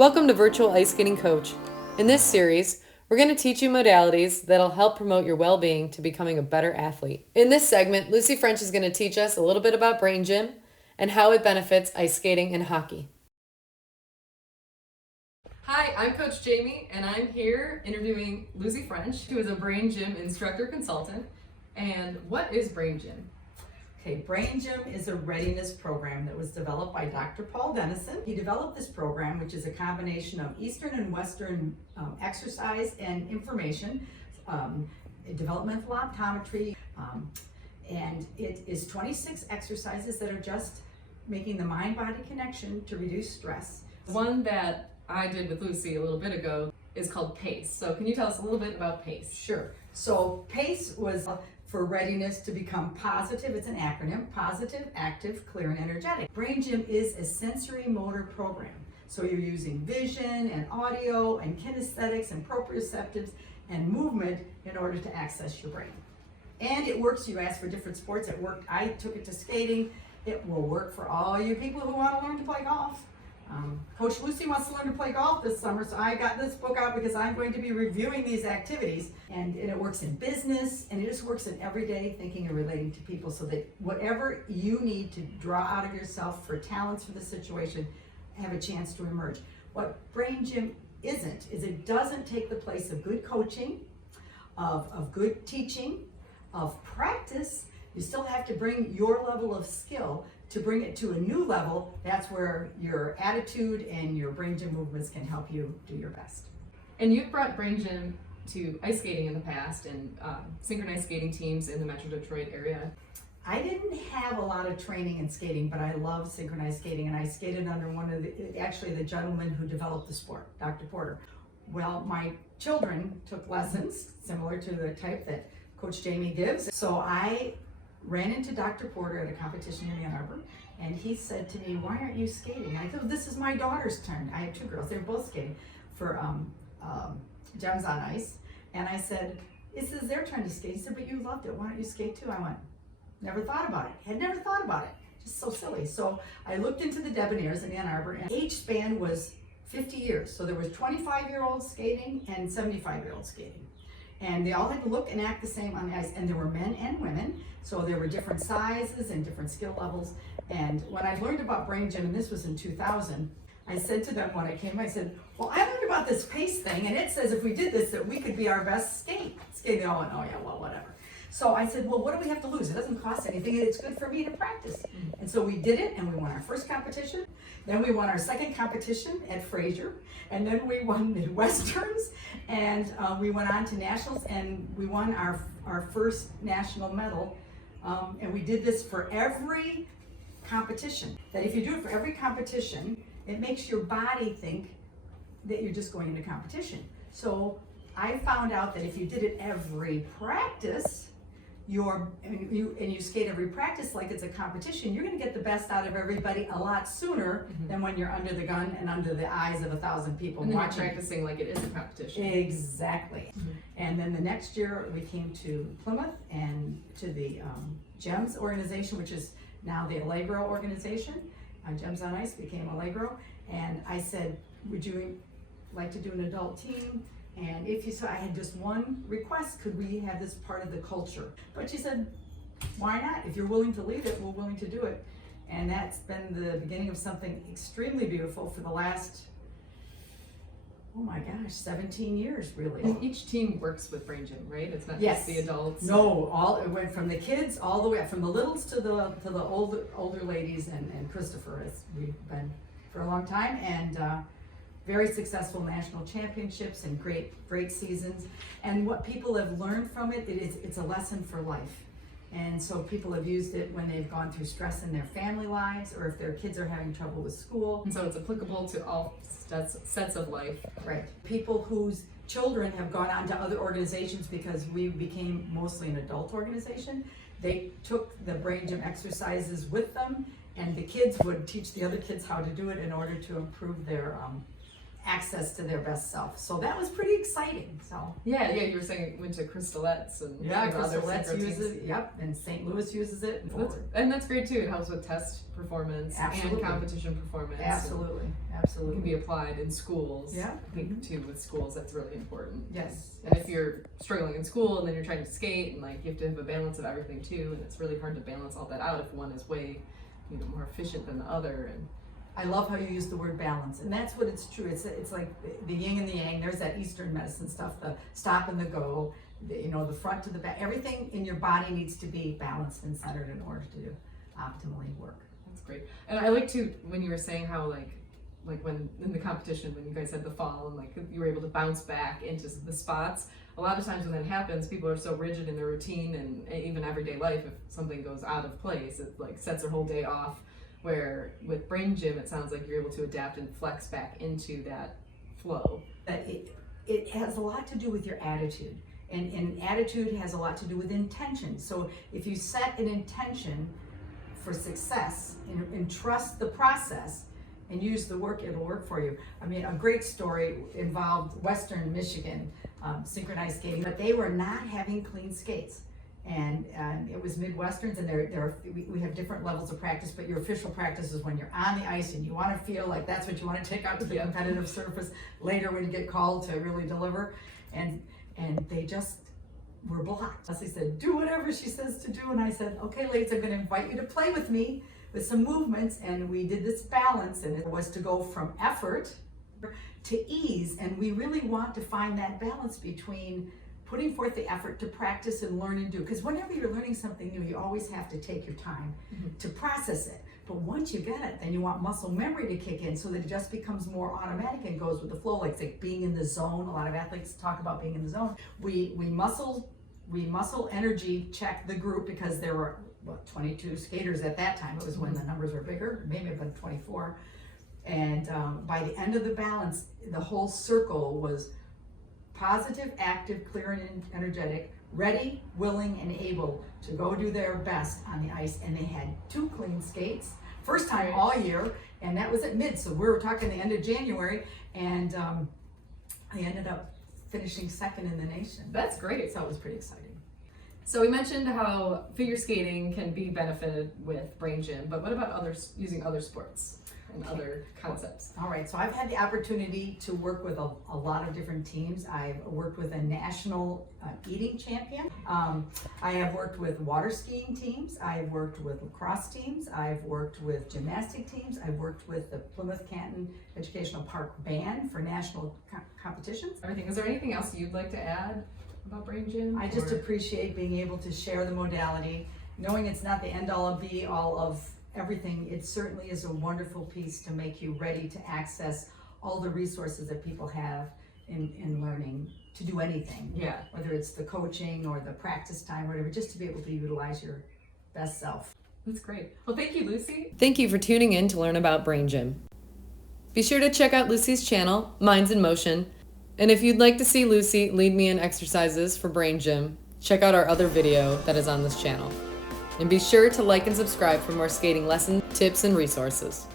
Welcome to Virtual Ice Skating Coach. In this series, we're going to teach you modalities that'll help promote your well-being to becoming a better athlete. In this segment, Lucy French is going to teach us a little bit about brain gym and how it benefits ice skating and hockey. Hi, I'm Coach Jamie, and I'm here interviewing Lucy French, who is a brain gym instructor consultant. And what is brain gym? Okay, Brain Gym is a readiness program that was developed by Dr. Paul Dennison. He developed this program, which is a combination of Eastern and Western exercise and information, developmental optometry, and it is 26 exercises that are just making the mind-body connection to reduce stress. One that I did with Lucy a little bit ago is called PACE. So can you tell us a little bit about PACE? Sure. So PACE was for readiness to become positive. It's an acronym: positive, active, clear, and energetic. Brain Gym is a sensory motor program. So you're using vision and audio and kinesthetics and proprioceptives and movement in order to access your brain. And it works. You ask for different sports. It worked. I took it to skating. It will work for all you people who want to learn to play golf. Coach Lucy wants to learn to play golf this summer, so I got this book out because I'm going to be reviewing these activities. And it works in business, and it just works in everyday thinking and relating to people, so that whatever you need to draw out of yourself for talents for the situation have a chance to emerge. What Brain Gym isn't is it doesn't take the place of good coaching, of good teaching, of practice. You still have to bring your level of skill to bring it to a new level. That's where your attitude and your brain gym movements can help you do your best. And you've brought brain gym to ice skating in the past and synchronized skating teams in the Metro Detroit area. I didn't have a lot of training in skating, but I love synchronized skating, and I skated under the gentleman who developed the sport, Dr. Porter. Well, my children took lessons similar to the type that Coach Jamie gives. So I ran into Dr. Porter at a competition in Ann Arbor, and he said to me, "Why aren't you skating?" I said, "This is my daughter's turn." I have two girls; they're both skating for Gems on Ice, and I said, "This is their turn to skate." He said, "But you loved it. Why don't you skate too?" I went, "Never thought about it. Had never thought about it. Just so silly." So I looked into the Debonaires in Ann Arbor, and age span was 50 years. So there was 25-year-olds skating and 75-year-olds skating. And they all had to look and act the same on the ice. And there were men and women, so there were different sizes and different skill levels. And when I learned about Brain Gym, and this was in 2000, I said to them when I came, I said, "Well, I learned about this PACE thing, and it says if we did this, that we could be our best skating." They all went, "Oh yeah, well, whatever." So I said, "Well, what do we have to lose? It doesn't cost anything, and it's good for me to practice." And so we did it, and we won our first competition. Then we won our second competition at Fraser, and then we won Midwesterns, and we went on to nationals, and we won our first national medal. And we did this for every competition. That if you do it for every competition, it makes your body think that you're just going into competition. So I found out that if you did it every practice, you skate every practice like it's a competition, you're going to get the best out of everybody a lot sooner than when you're under the gun and under the eyes of 1,000 people and then watching. you're practicing like it is a competition. Exactly. And then the next year we came to Plymouth and to the GEMS organization, which is now the Allegro organization. GEMS on Ice became Allegro, and I said, "Would you like to do an adult team?" And if you saw, I had just one request: could we have this part of the culture? But she said, "Why not? If you're willing to lead it, we're willing to do it." And that's been the beginning of something extremely beautiful for the last, oh my gosh, 17 years, really. And each team works with Brain Gym, right? It's not just the adults. No, it went from the kids all the way up, from the littles to the older ladies, and Christopher, we've been for a long time, and very successful national championships and great seasons. And what people have learned from it's a lesson for life. And so people have used it when they've gone through stress in their family lives, or if their kids are having trouble with school. And so it's applicable to all sets of life. Right. People whose children have gone on to other organizations, because we became mostly an adult organization, they took the Brain Gym exercises with them, and the kids would teach the other kids how to do it in order to improve their access to their best self. So that was pretty exciting. So Yeah, you were saying you went to Crystalettes and Crystal other Let's synchro uses teams. it. Yep, and St. Louis uses it. That's great too. It helps with test performance Absolutely. and competition performance. Absolutely, It absolutely. can be applied in schools. Yeah. I think too with schools that's really important. Yes. And if you're struggling in school and then you're trying to skate and like you have to have a balance of everything too, and it's really hard to balance all that out if one is way, more efficient than the other. And I love how you use the word balance, and that's what it's true. It's like the yin and the yang. There's that Eastern medicine stuff, the stop and the go, the front to the back. Everything in your body needs to be balanced and centered in order to optimally work. that's great. And I like to when you were saying how like when in the competition when you guys had the fall and like you were able to bounce back into the spots. A lot of times when that happens, people are so rigid in their routine and even everyday life. If something goes out of place, it like sets their whole day off. Where with Brain Gym, it sounds like you're able to adapt and flex back into that flow. That it has a lot to do with your attitude, and attitude has a lot to do with intention. So if you set an intention for success and trust the process and use the work, it'll work for you. I mean, a great story involved Western Michigan synchronized skating, but they were not having clean skates. And it was Midwesterns, and we have different levels of practice, but your official practice is when you're on the ice and you want to feel like that's what you want to take out to the competitive surface later when you get called to really deliver. And they just were blocked. Leslie said, do whatever she says to do. And I said, okay, ladies, I'm going to invite you to play with me with some movements. And we did this balance, and it was to go from effort to ease. And we really want to find that balance between putting forth the effort to practice and learn and do. Because whenever you're learning something new, you always have to take your time to process it. But once you get it, then you want muscle memory to kick in so that it just becomes more automatic and goes with the flow. Like it's like being in the zone. A lot of athletes talk about being in the zone. We muscle energy check the group because there were 22 skaters at that time. It was when the numbers were bigger, maybe about 24. And by the end of the balance, the whole circle was positive, active, clear, and energetic, ready, willing, and able to go do their best on the ice. And they had 2 clean skates, first time all year, and that was at mid. So we were talking the end of January, and I ended up finishing second in the nation. That's great. So it was pretty exciting. So we mentioned how figure skating can be benefited with Brain Gym, but what about using other sports and other concepts? All right, so I've had the opportunity to work with a lot of different teams. I've worked with a national eating champion. I have worked with water skiing teams. I've worked with lacrosse teams. I've worked with gymnastic teams. I've worked with the Plymouth Canton Educational Park Band for national competitions. Everything. Is there anything else you'd like to add about Brain Gym? I just appreciate being able to share the modality, knowing it's not the end all and be all of everything. It certainly is a wonderful piece to make you ready to access all the resources that people have in learning to do anything. Yeah. Whether it's the coaching or the practice time, whatever, just to be able to utilize your best self. That's great. Well, thank you, Lucy. Thank you for tuning in to learn about Brain Gym. Be sure to check out Lucy's channel, Minds in Motion. And if you'd like to see Lucy lead me in exercises for Brain Gym, check out our other video that is on this channel. And be sure to like and subscribe for more skating lessons, tips, and resources.